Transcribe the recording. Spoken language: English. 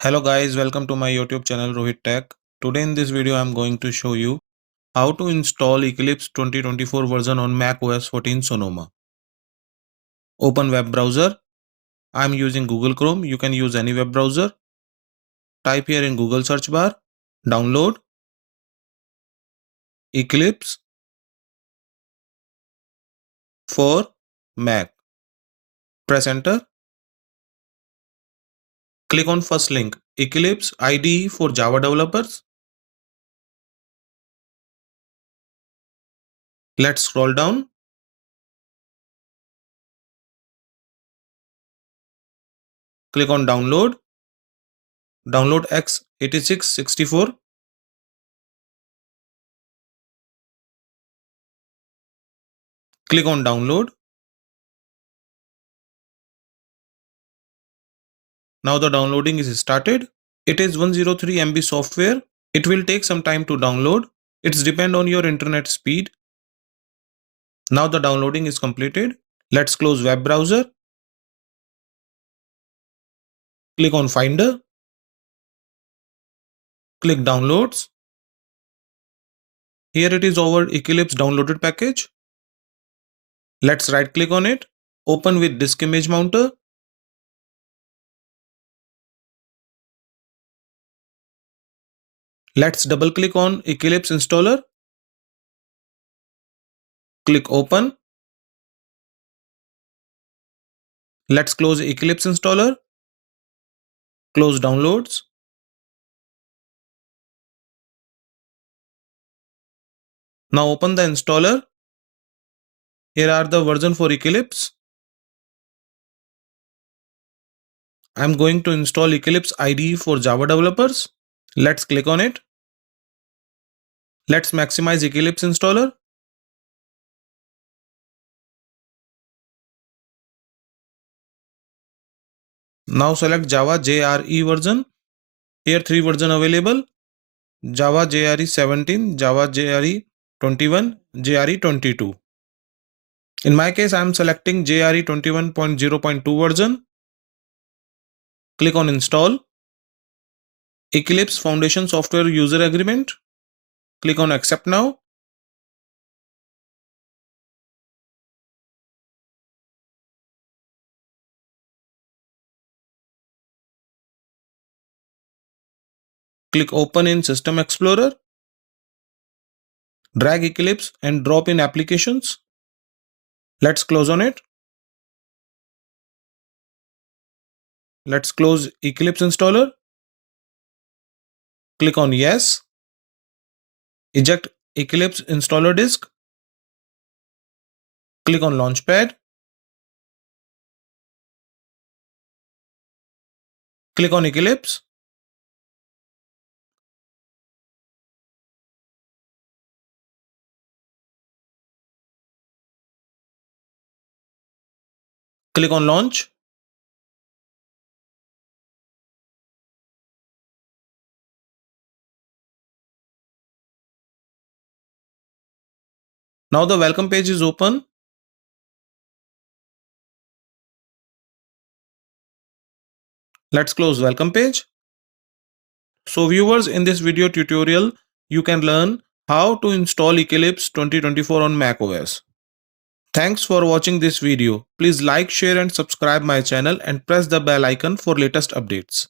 Hello guys, welcome to my YouTube channel ROHIT Tech. Today in this video I am going to show you how to install Eclipse 2024 version on macOS 14 Sonoma. Open web browser. I am using Google Chrome. You can use any web browser. Type here in Google search bar, download Eclipse for Mac. Press enter. Click on first link, Eclipse IDE for Java developers. Let's scroll down. Click on download. Download x86-64. Click on download. Now the downloading is started. It is 103 MB software. It will take some time to download. It's depend on your internet speed. Now the downloading is completed. Let's close web browser. Click on Finder. Click Downloads. Here it is our Eclipse downloaded package. Let's right click on it. Open with Disk Image Mounter. Let's double click on Eclipse installer. Click Open. Let's close Eclipse installer. Close Downloads. Now open the installer. Here are the version for Eclipse. I'm going to install Eclipse IDE for Java developers. Let's click on it. Let's maximize Eclipse installer. Now select Java JRE version. Here 3 versions available. Java JRE 17, Java JRE 21, JRE 22. In my case, I am selecting JRE 21.0.2 version. Click on Install. Eclipse Foundation Software User Agreement. Click on Accept Now. Click Open in System Explorer. Drag Eclipse and drop in Applications. Let's close on it. Let's close Eclipse installer. Click on Yes. Eject Eclipse installer disk. Click on Launchpad. Click on Eclipse. Click on Launch. Now the welcome page is open. Let's close welcome page. So viewers, in this video tutorial, you can learn how to install Eclipse 2024 on macOS. Thanks for watching this video. Please like, share and subscribe my channel and press the bell icon for latest updates.